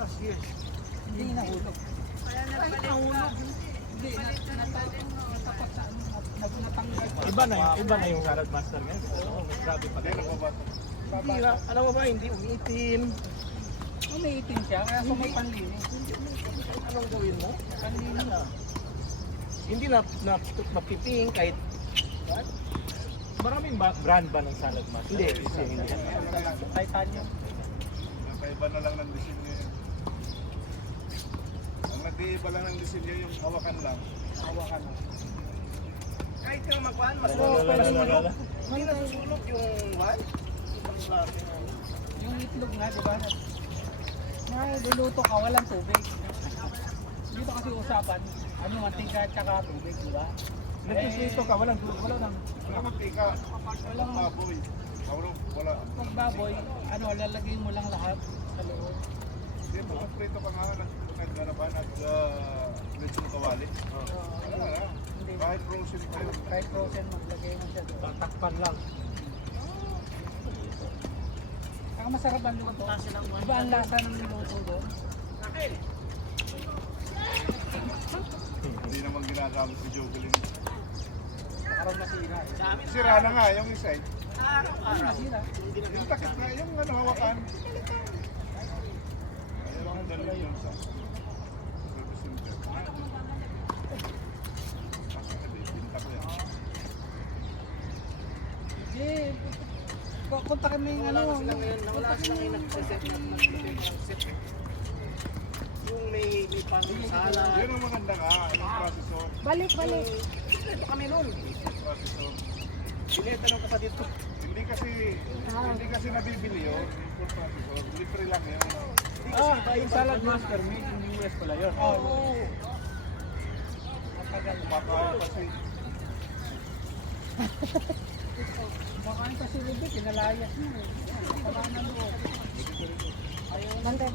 Plus years. Hindi nahulog. Kaya nagpalit ka. Hindi, tapos sa ano, natanggal. Iba na yung Salad Master ngayon. Oo, mas grabe pa kayo. Hindi na, alam mo ba, hindi umiitim. May itim siya, kaya kung may panlinis. Anong gawin mo? Panlinis na. Hindi na mapiping kahit what? Maraming brand ba ng Salad Master? Hindi. Titanium. Nakaiba na lang ng disenyo yun. Ang nag-iiba lang ng disenyo yung hawakan lang. Hawakan na. Kahit kang magkuhan, mas Oo, hindi na susulog yung one. Ibang klase na. Yung itlog nga, di ba? Luluto ka, walang tubig. Dito kasi usapan, ano, mantika at saka tubig, di ba? Nagsislito ka, walang Wala mantika. Walang baboy. Wala. Pag baboy, ano, lalagay mo lang lahat sa loob. Dito, ang prito ka nga nag-garapan at lechon kawali. Wala na. Hindi. Kahit frozen pa yun. Kahit frozen, maglagay mo siya doon. Tatakpan lang. Ang masarap ang luto. Iba ang lasa ng luto doon. Hindi naman ginagamit si Jocelyn. Parang masira. Sira na nga yung isa eh. Ano masira? Yung takip na, yung ano, hawakan. Ayaw ang dalhin yung sa service center. Pinta ko yan. Sige. Kontakin mo yung ano. Nawala sila ngayon nag-set ng yung may pang-sala. Yun ang maganda nga, yung processor. Balik. Ito kami nun. Processor. Sineta ng kapatid ko. Hindi kasi nabibili yun. Yung processor. Libre lang yun. Yung Salad Master made in the US pala yun. Oo. Kumakain kasi. Makain pa si Ruby, pinalayas mo eh. Wala na doon. Bantay.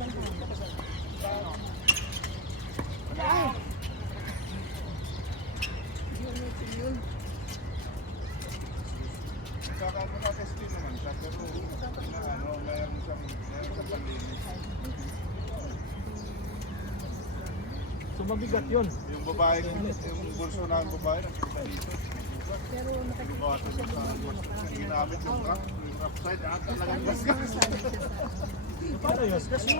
Nagkakaano ka testing naman siya. Pero mayroon siyang panlinis. So mabigat yun. Yung babae, yung bulso na ang babae, nagpunta dito. Bawasan yung sa bulso. Yung ginamit yung wrap side, talagang gasgas. Paano yun? Kasi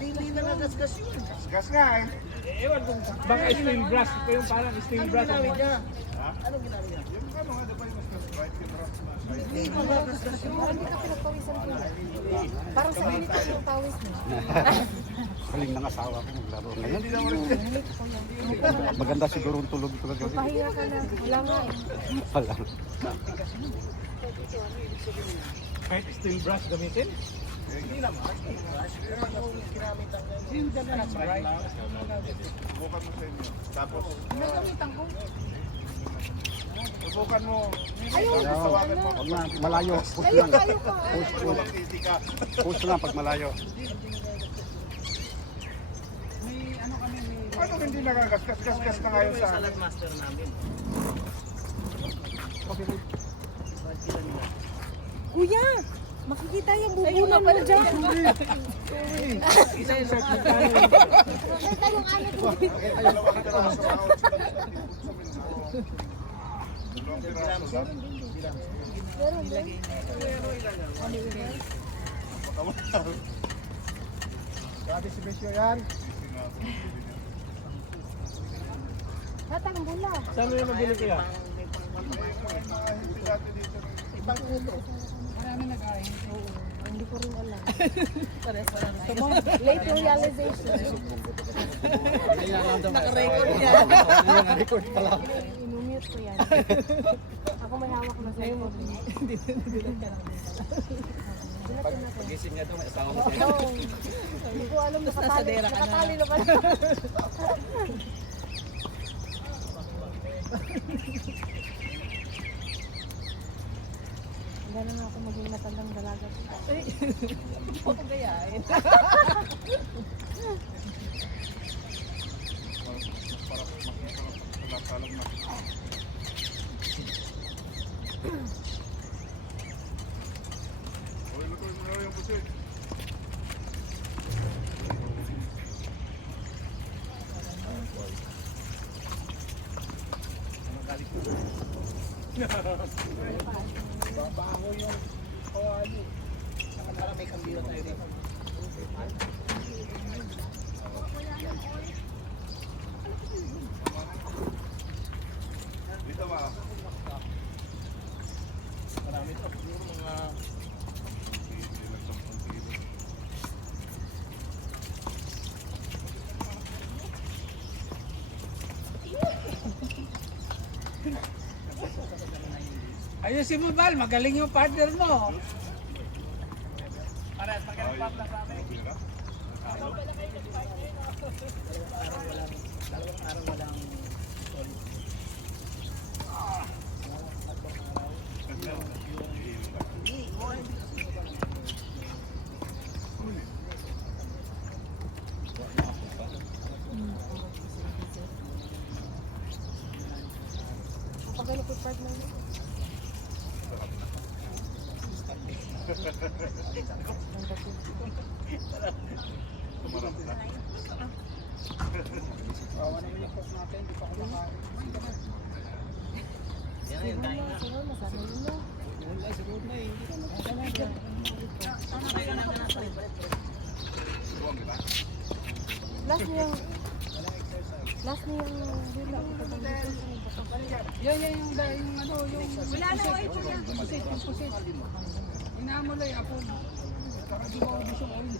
hindi na nagasgas yun. Gasgas nga eh. Ewan kung baka steel brass. Ito yung parang steel brass. Anong ginamit niya? Ha? Anong ginamit niya? Yung ano nga, diba yung mas right yung wrap na side? Hindi na nagasgas yun. Parang di ka pinagpawisan ko. Parang sa init ko yung pawis mo. Galing ng asawa ko maglaro ngayon. Hindi naman rin. Maganda siguro ang tulog ito kagabi. Pahinga ka na. Wala nga eh. Wala. Kahit steel brass gamitin? Hindi naman. Steel brass. Pero yung ginamit ang Yung dyan na right. Subukan mo sa inyo. Tapos, Nagamitan ko. subukan mo. Ayaw, Tawagan mo. Huwag na, malayo. Push Ayaw lang. kayo ka. Walang easy ka. Push lang pag malayo. May ano kami, may... Paano hindi nagagasgas? Gasgas na ngayon sa Salad Master namin. Kuya, makikita yung bubunan mo dyan. Isa-isa kita. Makikita yung ano doon. dalawang piraso sa out sa dalawang piraso lang. Meron ba? Grabe si Besyo yan. Batang bula. Saan mo yung nabili kaya? Ibang ulo. Marami nag-ahin. Hindi ko rin alam. Late realization. Naka-record niya. Record pala. Inumute ko yan. Ako may hawak na cellphone. Pagising niya doon, may asawa mo. Oo. Hindi ko alam nakatali na pala. Hindi na ako maging matandang dalaga. Huwag kong gayahin. Uy, lutuin mo na yung busig. Bago yung kawali. Para may kambiro tayo dito. Dito ba? Marami pa siguro mga... Ayusin mo, Bal. Magaling yung partner mo. Para magaling pa sa amin. Dalawang araw walang solid. Kapag ano po partner mo? Tumarap na. Bawa naman yung cook natin. Hindi pa kumakain. Yan na yun, kain na. Siguro masama yun na. Buwang kita. Last niya yung... Last niya yung... Yan yung ano, yung... Wala na, yung pusit. Inaamulay ako. Para di mo ubus yung oil.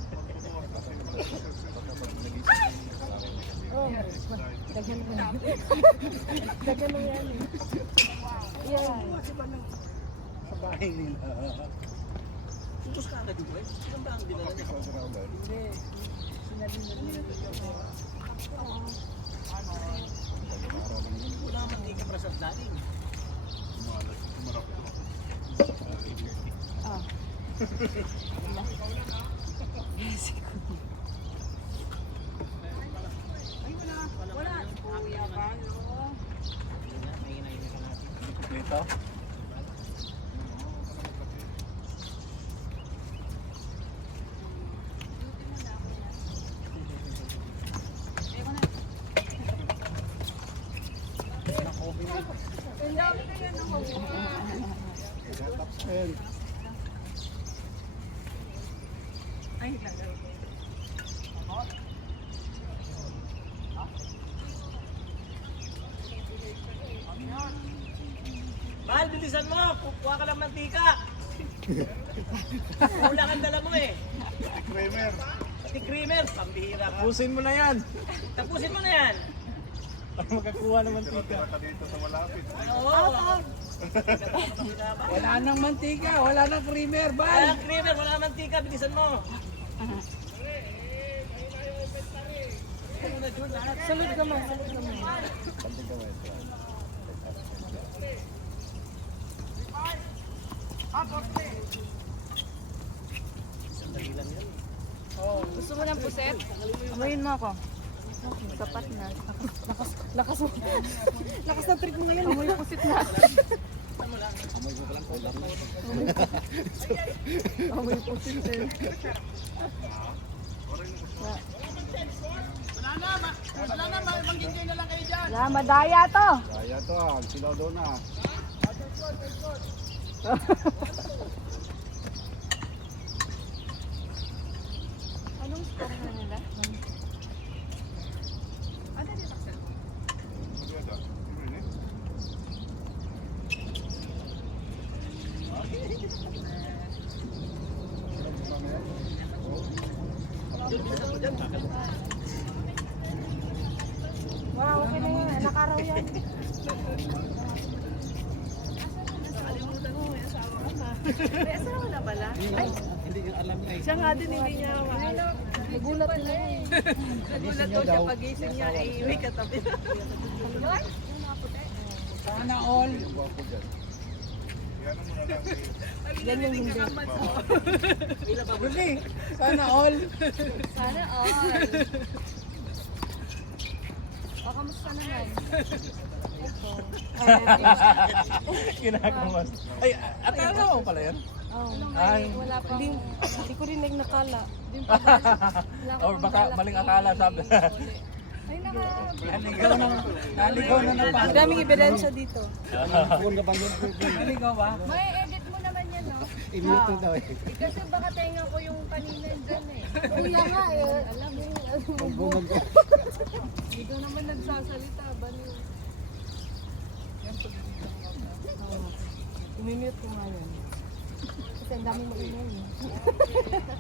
Oh, daghan mo yan. Daghan mo yan eh. Yeah. Sa bahay nila. Ubus ka agad yung Ilan ba ang dinala niya? Hindi. Sinalina nila. Wala man di ka para sa dating. Tumarap ito. Ah. Wala. Kuya ba, no? Dito? Ang dami kaya ng Ay, talaga. Mahal, bilisan mo! Kukuha ka ng mantika! Kulang ang dala mo eh! Kramer. Pati creamer, pambihira ka. Tapusin mo na yan! Tapusin mo na yan! Para makakuha ng mantika. Tira ka dito sa malapit. Oo! Wala nang mantika. Wala nang creamer, Bal. Wala creamer, wala mantika, bilisan mo! Salud naman, salud naman. Gusto mo ng puset? Amoyin mo ako. Sapat na. Lakas mo. Lakas na trip mo ngayon. Amoy pusit na. Amoy pusit na. Wala na, mag-enjoy na lang kayo dyan. Wala, madaya to. Kaya to, silaw doon na. Anong score na nila? Maganda. Libre na. Wow, okay na yun. Nakaraw yan. May asawa na pala? Ay, Hindi niya alam niya. siya nga din hindi niya mahal. Nagulat na eh. Nagulat ko siya pagising niya ay may katabi. Sana all. Yan ang muna lang. Yan yung hindi. Huli. Sana all. Sana all. O, kamusta naman? Kinakamas. Ay, at ano pala yan? Oh, Ay. wala pa. Hindi ko rin nakala. Or baka maling akala sabi. Ay, naka... Naligaw na ng Ang daming ebidensya dito. Naligaw ba? May edit mo naman yan, no? Inuto daw eh. Kasi baka tenga ko yung kanina dyan eh. Kuya nga eh. Alam mo, Bungag ko. ikaw naman nagsasalita. Baliw. Imimute ko nga yan. Kasi ang dami mo ingay eh.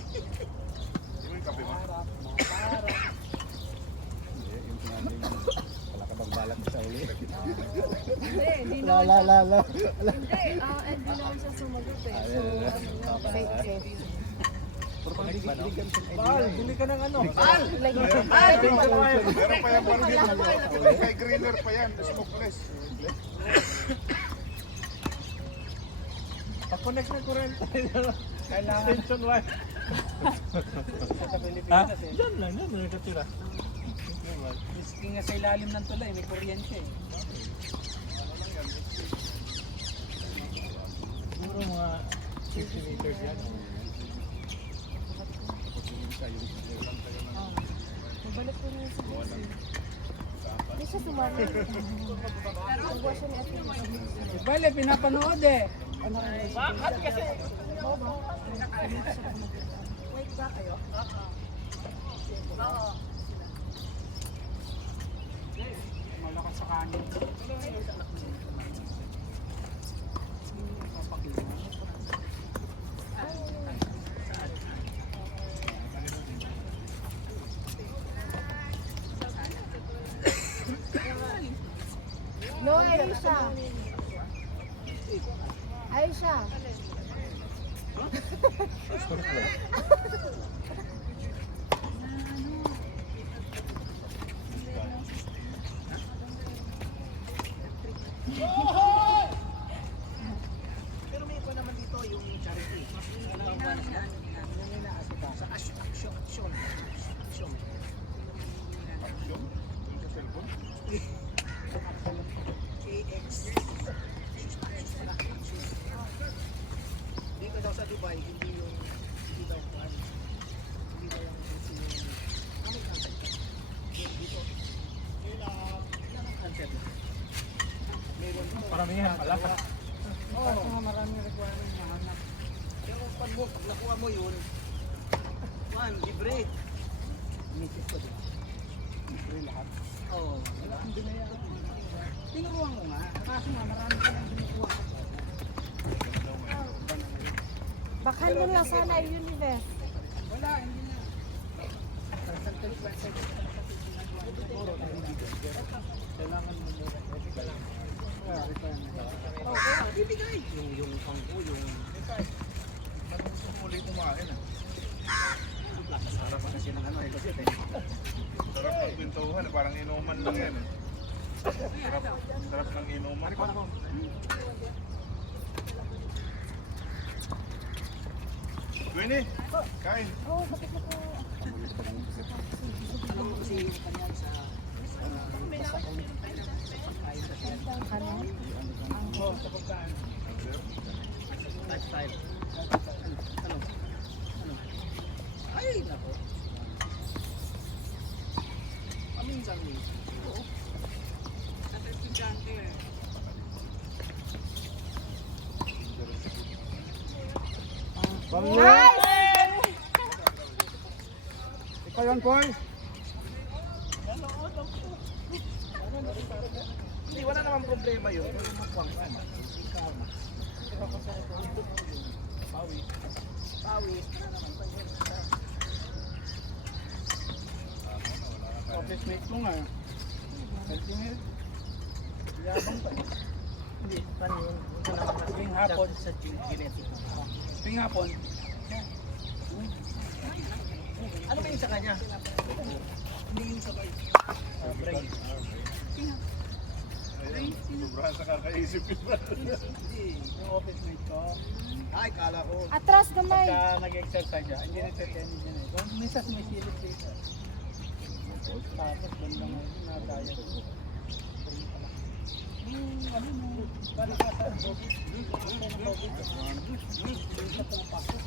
Yung may kape mo? Wala ka bang balak sa uli? Hindi, hindi La naman la la siya. la. Hindi, hindi naman siya sumagot eh. So, safe. Paul, bili ka ng ano? Meron pa yung bargain. Kay greener pa yan, smokeless. Pa-connect ng kurente. Kailangan. Extension wire. Sa Ha? Pilipinas eh. Diyan lang, yan may katira. Miski nga sa ilalim ng tulay, may kuryente eh. Siguro mga 50 meters yan. Mabalik ko na yung sa busy. Hindi siya sumali. Nagwa siya ni Ate. Bale, pinapanood eh. Bakit kasi? Wait ba kayo? Malakas sa kanin. No, Aisha. Aisha. Pero may iba naman dito yung charity. Sa action. Dito daw sa Dubai, hindi daw kuhan. Hindi daw yung cancel yung... May cancel ka? Dito. Ilang cancel? Meron dito. Paramihan pala. Oo, kasi nga maraming requirement na hanap. Pero pag nakuha mo yun, man, libre. Misis ko din. Libre lahat. Oo. Wala akong binayaan. Tinuruan ko nga. Kaso nga, marami ka lang binukuha. Bakan mo lang sana yung universe. Wala, hindi na. Kailangan mo muna. Ka lang. Bibigay. Yung pangko, yung... Anong sumuli kumain ah? Sarap kasi ng ano eh. Kasi Sarap ng pintuhan, parang inuman lang yan eh. Sarap ng inuman. Winnie, kain. Oh, bakit ako? alam mo kasi yung kanya sa... Ano? Oo, sa pagkaan. Lifestyle. Ano? Ay, nako. Paminsan din. Oo. At estudyante eh. Ikaw yun, Paul? Hindi, wala namang problema yun. Pero mukhang ka na. Ikaw na. Pawis. Pawis. Office mate ko nga. Healthy. Yabang pa. Hindi, paano yun? Ito naman na Tuwing hapon. sa genetic. Tuwing hapon. Ano ba yung sa kanya? Hindi yung sabay. Brain. Ayun, sobrahan sa kakaisip yun. Yung office mate ko. Ay, kala ko. Atras gamay. Pagka nag-exercise siya, hindi na siya dyan eh. Kung minsan may silip dito. Tapos bandang nadaya ko. Ano mo, parang sa COVID. Sa COVID. Sa pumapasok.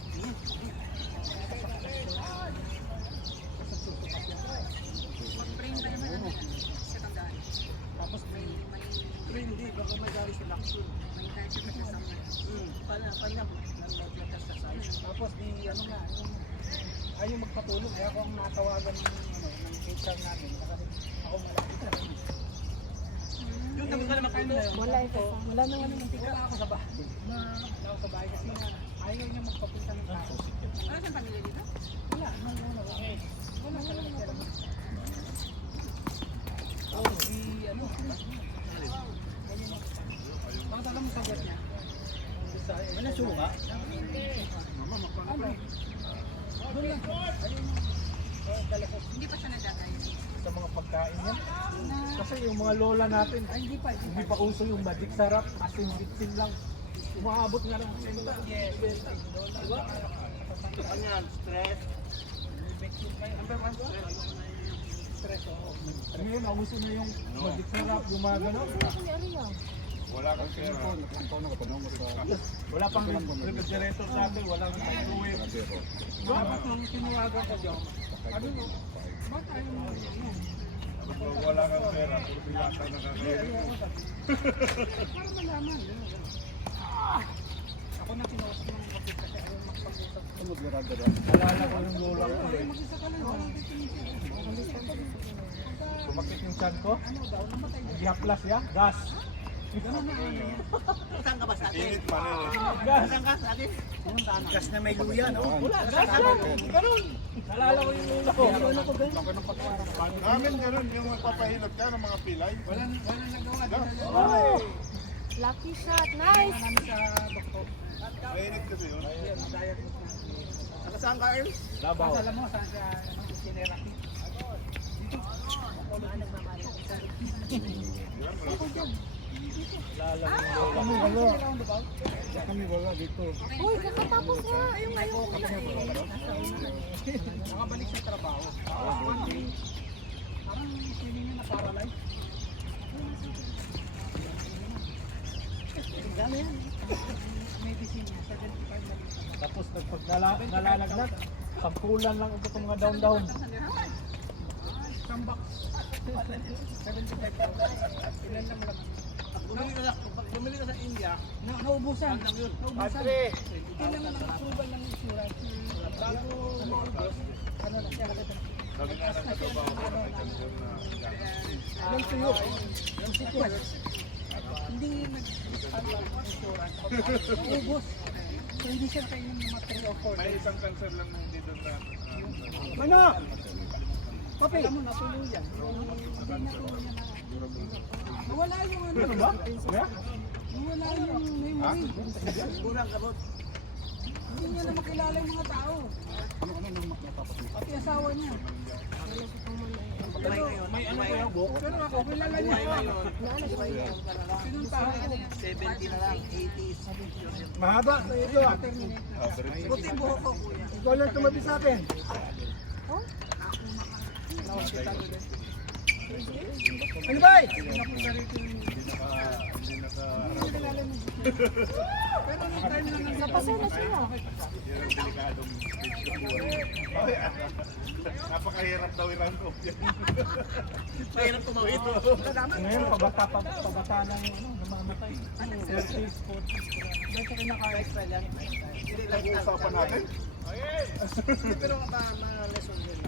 Tapos di ano nga, ayaw magpatulong, ayaw ko ang natawagan ng HR namin. Kasi ako malapit na. Yung tabi ka na makailan. Wala ito. Wala naman naman. Wala ako sa bahay. Wala ako sa bahay kasi nga ayaw niya magpapunta ng tao. Ano siyang pamilya dito? Wala, wala talaga. Oh, di ano? Bakit alam mo sagot niya? Ano suka? Ano? Doon lang. Hindi pa siya nagkakain. Sa mga pagkain niya. Kasi yung mga lola natin, Ay, hindi pa. hindi pa uso yung magic sarap, asin bitsin lang. Umaabot nga ng 60. Yes. Diba? Ano yan? Stress? Stress, oo. Ngayon, nauso na yung magic sarap, yung mga gano'n. Wala kang pera. Wala pang refrigerator sa atin, walang microwave. Dapat nung tinawagan ko dyan, ano no? Ba't ayaw mo? Kung wala kang pera, puro bilata na kakain. Para malaman. Ako na tinawagan ng kapit kasi ayaw magpag-usap. Nalala ko yung lola ko eh. Mag-isa ka lang, walang titingin. Kumakit yung chan ko, Ano daw, namatay daw. gihaplas ya, gas. Ganun na ano. Saan ka ba sa atin? Init man yun eh. Gas. Saan ka sa atin? Gas na may luya, no? Wala, gas yan. Ganun. Nalala ko yung lola ko. Namin ganun, yung magpapahilot ka ng mga pilay. Walang nagawa. Oh. Lucky shot. Nice! Namin sa doktor. Mainit kasi yun. Saka saan ka, Earl? Labaw. Alam mo saan siya sinera. Nalala ko yung lola ko. Kami wala dito. Uy, kakatapos nga. Yung ngayon. Nakabalik sa trabaho. Parang feeling niya na-paralyze. Medicine niya, 75 na dito. Tapos nalalaglag, sampulan lang ito mga down-down. Tambak. 75,000. Ilan lang lang. Bumili ka sa India. Naubusan. Naubusan. Padre! Kailangan ng approval ng insurance. Bago maubos, ano na siya kasi Sabi nga ng katrabaho ko na may kansyon na yung tuyo, yung sequence. Hindi nag-discount ang insurance. Ubos. So, hindi siya kayo ng mga 3 o 4 may days. isang cancer lang hindi doon na Ano? Papi! Alam mo, natuloy yan. Hindi natuloy yan na. Nawala yung ano. Ano ba? Yeah? Nawala yung memory. Kurang kabot. Hindi niya na makilala yung mga tao. Pati asawa niya. May ano ko yung book? Pero ako, kilala niya ako. Sinunta ako. 70 na lang, 80s. Mahaba. Ito ah. Puti buhok ko, kuya. Ikaw lang tumabi sa akin. Ano ba? Napasay na siya. yun ang delikadong picture. Napakahirap daw i-rank off yan. Mahirap tumawid. Ngayon, pabata na yung ano, namamatay. 30s, 40s. Dahil sa kinaka-extra yan. Nag-uusapan natin. Pero mga lesson din.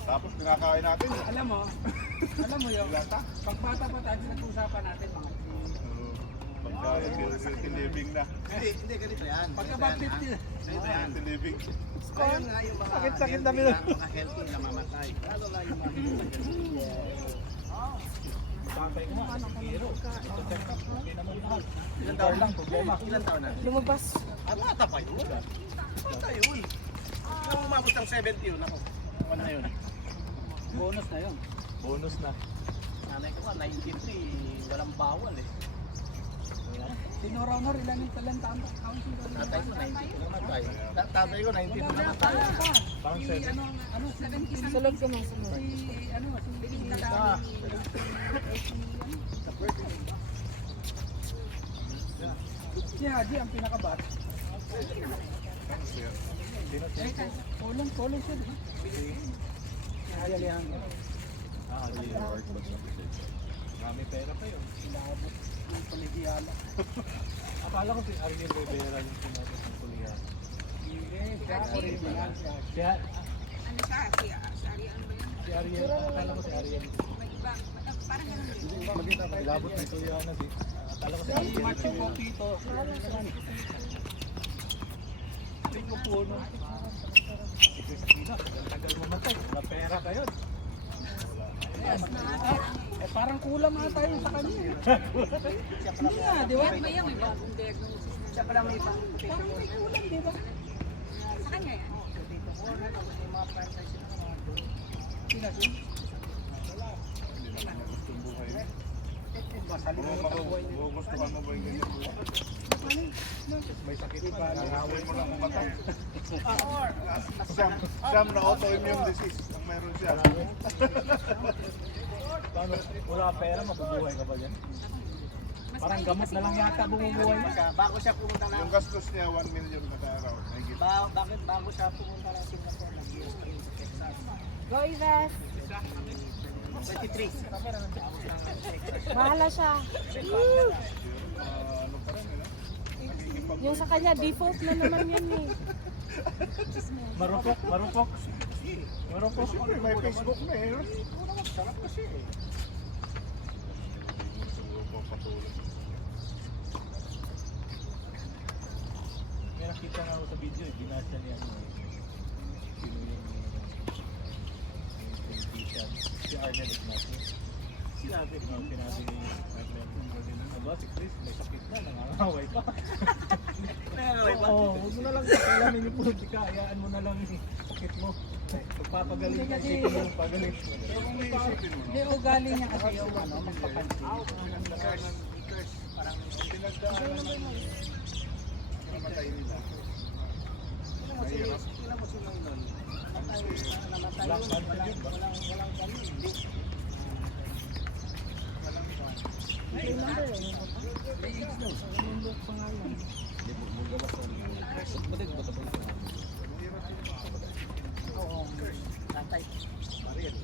Tapos pinakain natin. Alam mo yun, pagbata pa tayo, nag-usapan natin mga Pagka healthy living na. Hindi, ganito yan. pagka ba 50 na. Ganito yan. Healthy living. Ayun nga yung mga Sakit-sakit na healthy bilo. lang, mga healthy na mamatay. Lalo lang yung mga healthy. Tatay ko nga, hero. Ito check up, okay naman lahat. Ilan taon lang, problema. Ilan taon na? Lumabas. Bata pa yun. Bata yun. Nung umabot ng 70 yun, ako. Ano na yun? Bonus na yun. Bonus na. Nanay ko pa, 950, walang bawal eh. Sinora-honor, ilan yung talantaan? Tatay ko, 90 namatay. Tatay ko, 90 namatay. Parang Si ano, 70 Sulog ka na, sulog. si ano, si Ah. Si Haji ang pinakabat. Tulong siya, di ba? Si Haji Alejandro. Ah, di work. Marami pera pa yun. Ang panigiala. Akala ko si Ariel Rivera yung sinabi ng kulihan. Siya, original siya. Siya, Ano siya? Si Ari, ano ba yun? si Ariel, akala ko si Ariel. May iba. Parang ganun din. Maganda tayo. Labot ng kulihan na si. Akala ko si Si Ariel. Macho Popito. Pico Puno. Si Christina, tagal mamatay. Mapera ka yun. Parang kulang nga tayo sa kanya. Hindi nga, di ba? May yung may bagong diagnosis na. Siya pala may pang Parang may kulang, di ba? Sa kanya yan. dito ko na tapos yung mga franchise na mga doon. Sinasin? Hindi naman gusto yung buhay. Masalino yung buhay nila. Gugustuhan mo ba yung ganyan buhay? May sakit pa. Nangahoy mo ng mata. Siyam na autoimmune disease ang meron siya. Paano? Wala ka pera, mabubuhay ka ba yan? Parang gamot na lang yata bumubuhay na. Bago siya pumunta na, Yung gastos niya 1 million kada araw. Mahigit. bakit bago siya pumunta ng Singapore, nag-US pa yun sa Texas. Go, Ives! 23. Bahala siya. Ano pa rin nila? Yung sa kanya, default na naman yan eh. Marupok, marupok. Marupok. Siyempre may Facebook na eh. Sarap kasi eh. Siguro po patuloy. May nakita nga ako sa video, binasa niya ano eh. Sino yung politician? Si Arnel Ignacio. Sinabi niya ni Arnel. Aba, si Chris, may sakit na, nangangaway pa. Oo, huwag mo na lang kailangan yung politika, hayaan mo na lang yung sakit mo. Pagpapagaling ka, isipin mo yung pagaling. Pero kung may isipin mo, Hindi, ugali niya kasi yung magpapansin. pinagdaanan, parang pinagdaanan ng namatay nila. Mahirap. Sila mo sila nun. Namatay Black yun. man yun ba? Walang kami. Hindi. Oo. Tatay. Mariel.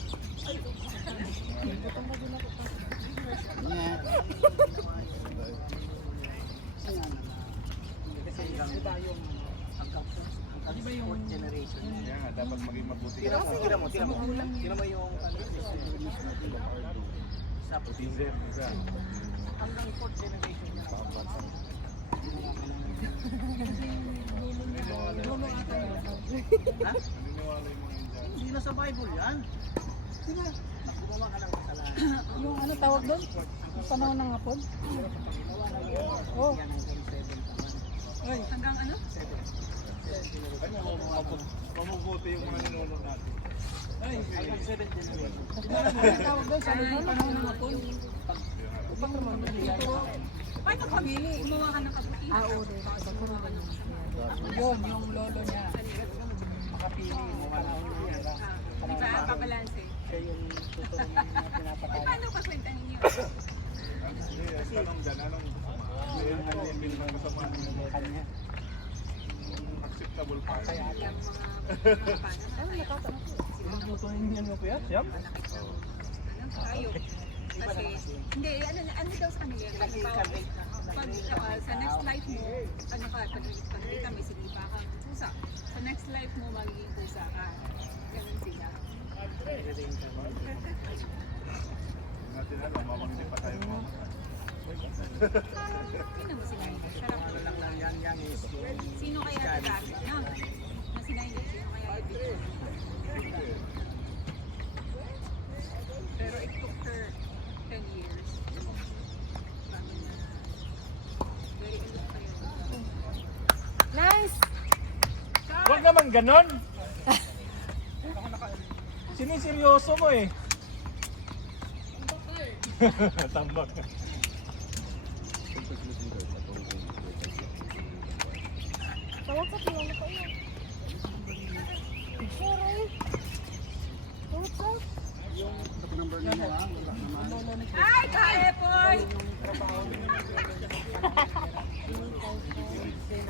Kasi iba yung hanggang fourth generation. Kaya nga, dapat maging mabuti. Tira mo yung sa Citizen, isa. hanggang fourth generation niya. Ha? Naniniwala yung mga Indian. Hindi na sa Bible yan. Gumawa ka ng kasalanan. Yung ano tawag doon? Yung panahon ng hapon? Oh. Yan ang 27 Ay, Hanggang ano? Mabubuti yung mga ninuno natin. Hanggang 7 generation. ano tawag doon sa panahon ng hapon? Paano kami? Gumawa ka ng kapatid. Oo, Yun, yung lolo niya. Makapili mo, panahon ng hira. Di ba? Pabalanse. Siya yung tuturuan niya pinapakain. Paano pakwentahin niyo? Kasi tanong dyan, anong alipin ng kasama ng Kanya. acceptable pa? Yung mga paano? Ilang lutuin niya yung kaya? Siyam? Tayo. Kasi, hindi, ano daw sa kanila? Halimbawa, pag sa next life mo, ano ka, pag ka, may sinipa kang pusa. Sa next life mo, magiging pusa ka. Ganun sila. Hindi natin alam, mamang hindi pa tayo mga. Sino mo sila? Sarap. Lang yan is Sino kaya dati? No? Na sinayin, sino kaya ibig? Pero it took her 10 years. Very good pa yun. Nice! Huwag naman ganon! Siniseryoso mo eh. Tambak. Tawag sa tiwala ko yun. Sorry. What's up? Ay, kaya boy!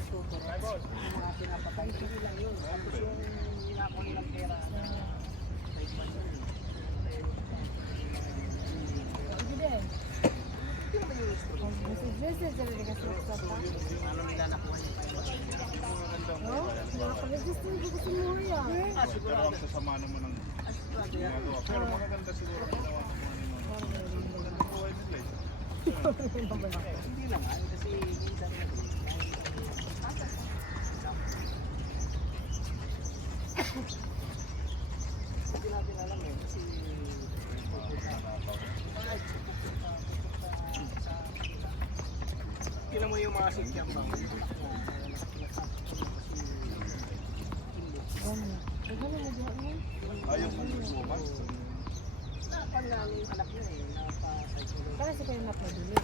mga pinapatay ko nila yun. Tapos yung nako nilang pera na This is Ano nila nakuha niya pa yung Magandang Oh, nakapag-register ko kasi mo yan. pero ang sasama naman ng ginagawa. Pero magaganda siguro ang ginawa ng mga nino. Magandang buhay nila eh. Hindi naman, kasi minsan hindi natin alam eh, kasi tingnan mo yung mga sikyang bang Ayaw mong gumawa. napangalo yung anak niya eh, napasay Para sa kayo napabili.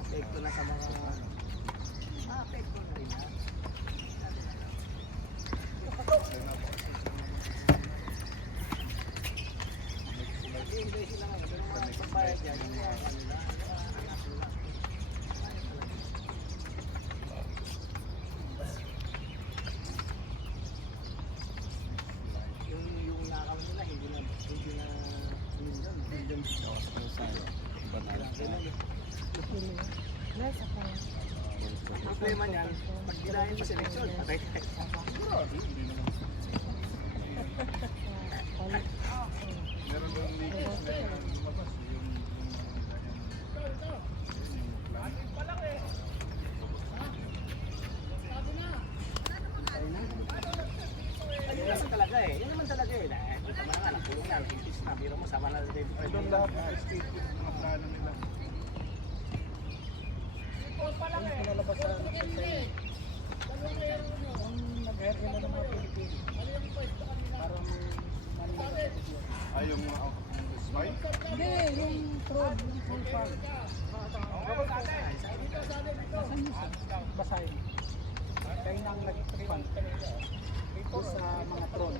apekto na sa mga apekto na rin na. Hindi sila nga, pero mga pagbayad dyan, yung mga kanila, anak nila. Yung nakakam nila, hindi na million. Nice ako. Ang problema niyan, pag ginahin pa seleksyon, patay tayo. Meron doon leakage na yung lumabas. Ayun kasi talaga eh. Yun naman talaga eh. Kita mo na nga, nakulong na. Kimpis na. Biro mo, sama na rin. Ay, doon lahat ng state yung mga plano nila. Pinalabas sa ang nag-hire nila ng mga Pilipino. Parang Manila. Ayaw mga spy. Hindi, yung fraud, yung full farm. Basahin. Kayo nang nag-refund doon sa mga troll.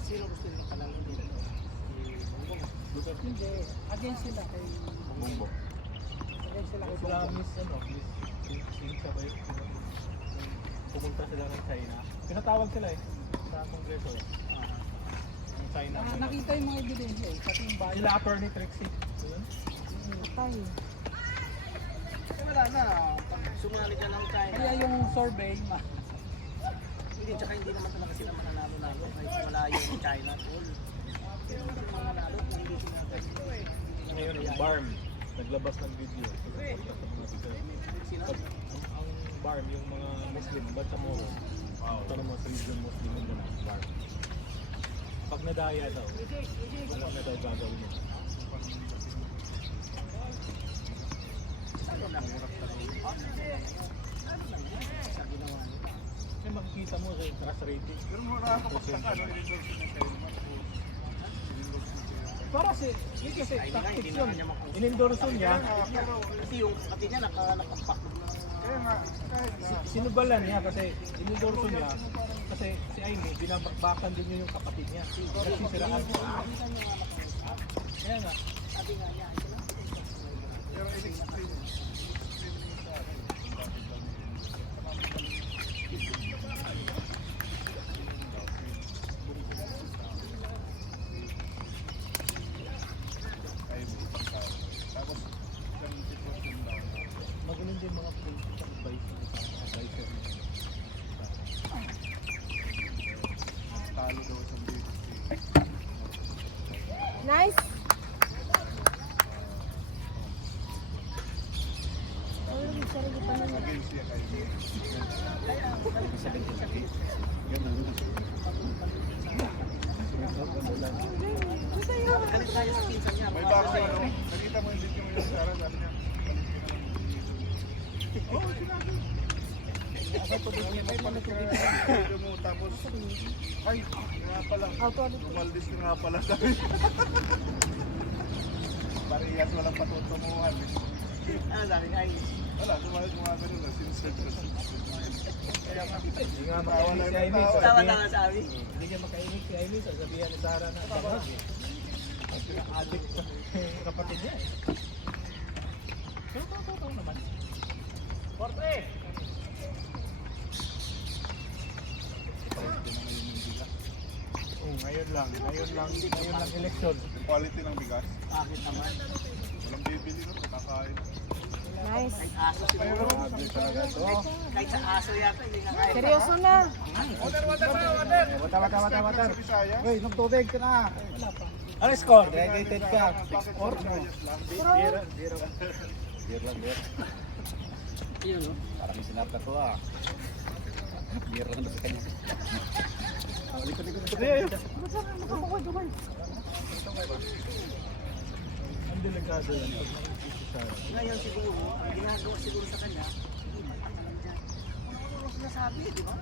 Sino gusto nila palang hindi? Hindi, against sila kay Bongbong. against sila kay Sila Bongbong. Miss sabay. Pumunta sila ng China. Pinatawag sila eh. Sa Kongreso eh. Ng China. Nakita yung mga ebidensya eh, pati yung bayan. Sila attorney Trixie. Yun. Tayo. Eh wala na. Pag sumali ka ng China. Kaya yung survey, Hindi, tsaka hindi naman talaga sila mananalo-nalo. Kahit malayo yung China. All. Pero hindi sila mananalo kung hindi sila Ngayon, yung BARM, naglabas ng video. Pagkakita sa mga video. sila. Ang BARM, yung mga Muslim, Bangsamoro, Autonomous Region Muslim Mindanao, BARM. Pag nadaya daw, alam na daw gagawin mo. Kasi makikita mo sa trust rating. Pero nakakapagtaka na in-endorse niya kayo naman. In-endorse niya kayo. para hindi kasi tactics yun. In-endorse niya, Kasi yung kapatid niya nakapakpag na. Kaya nga, kahit na. sinubalan niya kasi in-endorse niya kasi si Aimee, binabakbakan din niya yung kapatid niya. Nagsisiraan. Kaya nga, Sabi nga niya, ito lang. Pero in-explain niya sa akin. Kung bakit daw niya tapos, ganun sitwasyon daw. magulo din mga political advisor niya. Talo daw sa business. Nice. Ay, sarili pa naman. Against siya kayo. Ganito tayo sa pinsan niya. May bago ano, nakita mo yung video mo yung Sarah, sabi niya, balik ka na lang. Video mo, tapos, ay, nga pala, lumaldis ka nga pala sabi. Parehas walang patutunguhan. Ah, sabi nga, Wala, sumalit mo nga ganun, sincere. Kaya nga, Hindi nga tawa makainig na si yung Aimee. tawa. tama-tama sabi. Hindi niya makainig si Aimee. Sasabihan ni Sarah na baka addict sa kapatid niya eh. Pero totoo naman. Portre! Ngayon lang Ngayon lang eleksyon. quality ng bigas. Bakit naman? Walang bibili ko, kakain. Nice. Kahit aso siguro. Grabe talaga to. Kahit sa aso yata, hindi nga kaya. Seryoso na. Water. Sa Bisaya, Uy, nagtubig ka na. Ano score? Dedicated ka. bakit Or sa no? Visayas lang? Beer lang, beer. Yun, no? Parang may sinap ka to ah. Beer lang sa kanya. Ang delikado yan. Pag nakikisasara. Ngayon siguro, ang ginagawa siguro sa kanya, hindi matagal dyan. Ano sinasabi, di ba?